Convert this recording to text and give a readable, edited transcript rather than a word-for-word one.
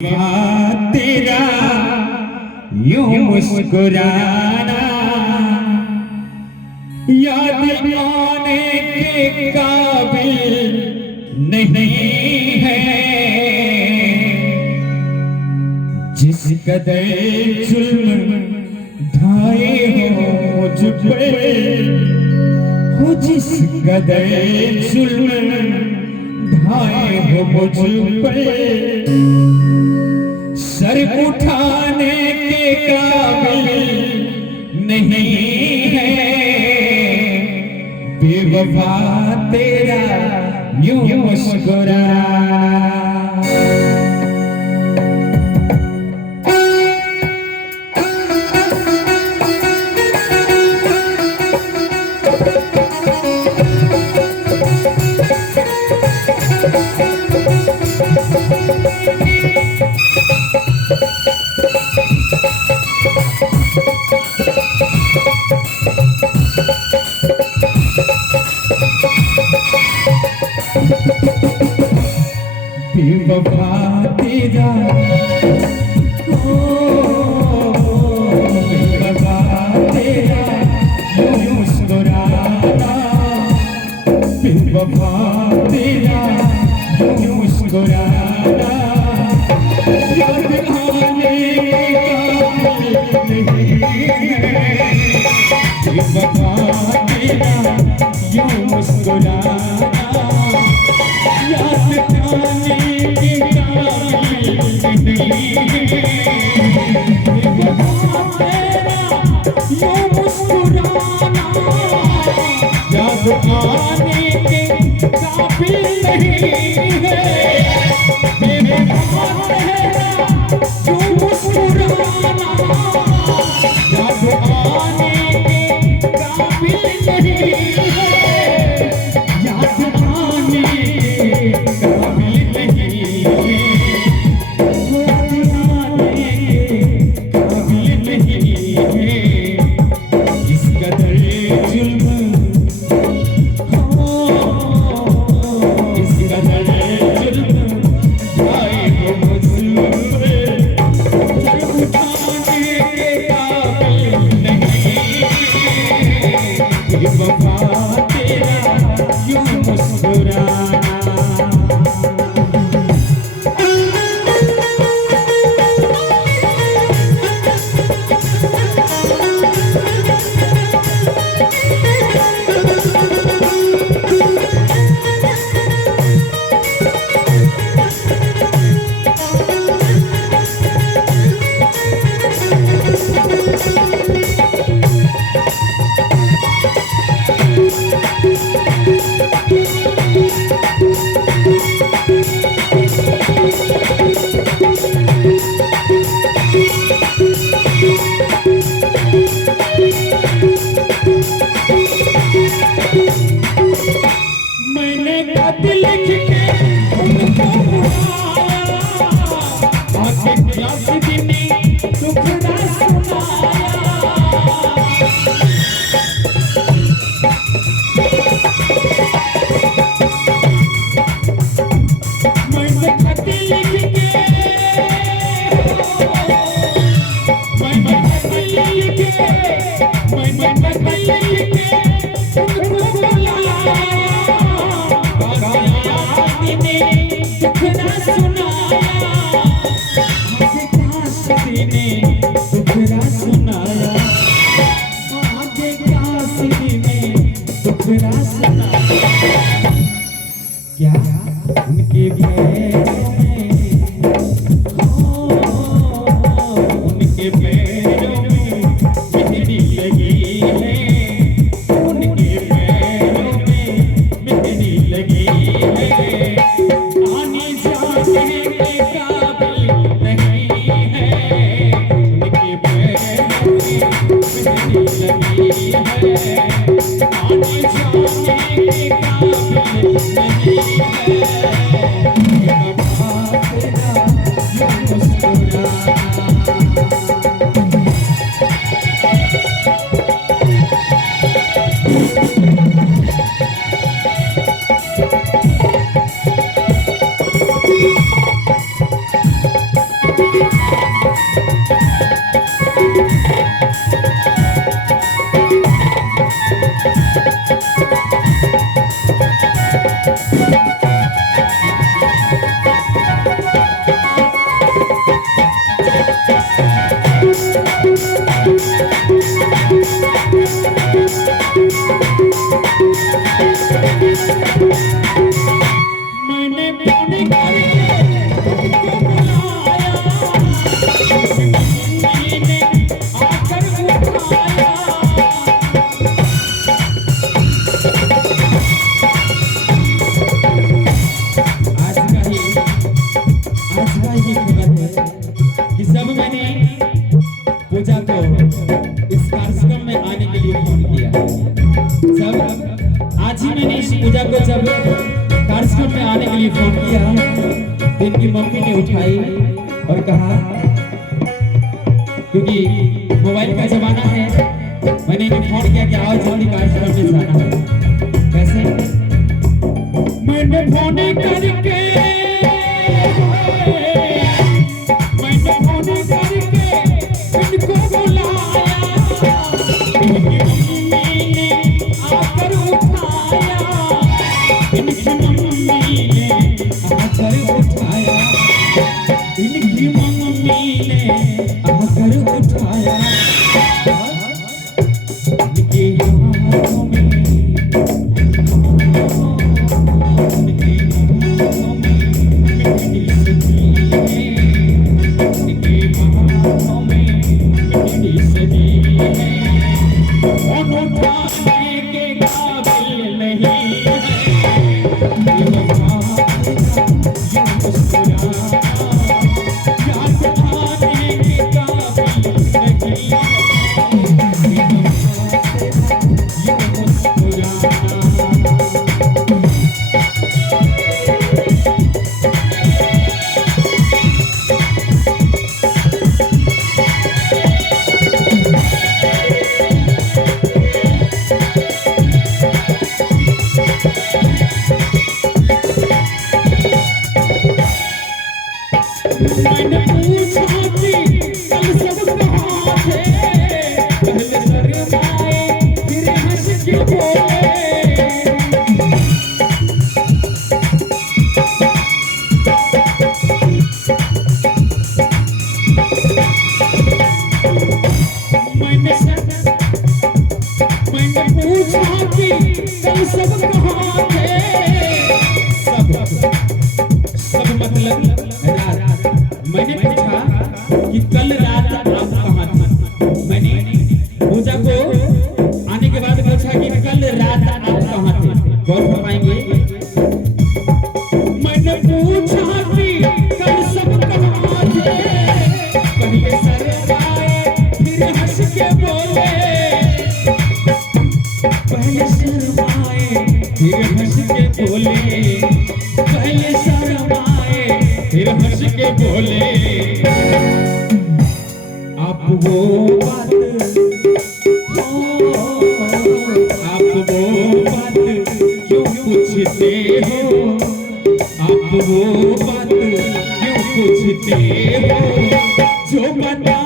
तेरा यूं मुस्कुराना याद आने के काबिल नहीं है। जिस कदर जुल्म ढाए हो मुझ पे, हो जिस कदर जुल्म ढाए हो मुझ पे, सर उठाने के काबिल नहीं है। बेवफा तेरा यूं मुस्कुराना। बेवफा तेरा बेवफा तेरा यूं मुस्कुराना। बेवफा तेरा यूं मुस्कुराना याद आने का नहीं है। बेवफा तेरा यूं मुस्कुराना याद आने के काबिल नहीं है। बेवफा तेरा यूं मुस्कुराना याद आने के काबिल नहीं है। बेवफा तेरा यूं मुस्कुराना याद आने के काबिल नहीं है। याद आने मैंने खत लिख के तुमको बुलाया, आके क्लास दिन दुखड़ा सुनाया। मैंने खत लिख के, मैंने खत लिख के, मैंने खत लिख के तुमको बुलाया, दुखड़ा सुनाया। मैंने फोन करके तुमको बुलाया, मैंने आकर उठाया। आज का ये खबर है कि सब मैंने पूजा को इस कार्यक्रम में आने के लिए फोन किया। सब आज ही मैंने इस पूजा को जब कार्यक्रम में आने के लिए फोन किया तो इनकी मम्मी ने उठाई और कहा, क्योंकि मोबाइल का जमाना है, मैंने इन्हें फोन किया कि आओ जल्दी कार्यक्रम में जाना है। कैसे मैंने फोन करके इनको बुलाया, इनकी मम्मी ने आकर उठाया, इनकी मम्मी ने आकर उठाया, इनकी मम्मी ने आकर उठाया। इनके हाथों में मैंने पूछा कि कल सब कहाँ थे, पहले शर्माए फिर हंस के बोले। मैंने पूछा कि कल सब कहाँ थे, सब मतलब मैंने पूछा कि कल रात आप कहाँ थे। मैंने पूजा को आने के बाद पूछा कि कल रात आप कहाँ थे। गौर फरमाएंगे, मैंने पूछा कि कल सब कहाँ थे, पहले शर्माए फिर हंस के बोले, पहले शर्माए फिर हंस के बोले, पहले शर्माए फिर हंस के बोले। आप वो बात क्यों पूछते हो, आप वो बात क्यों पूछते हो, जो बता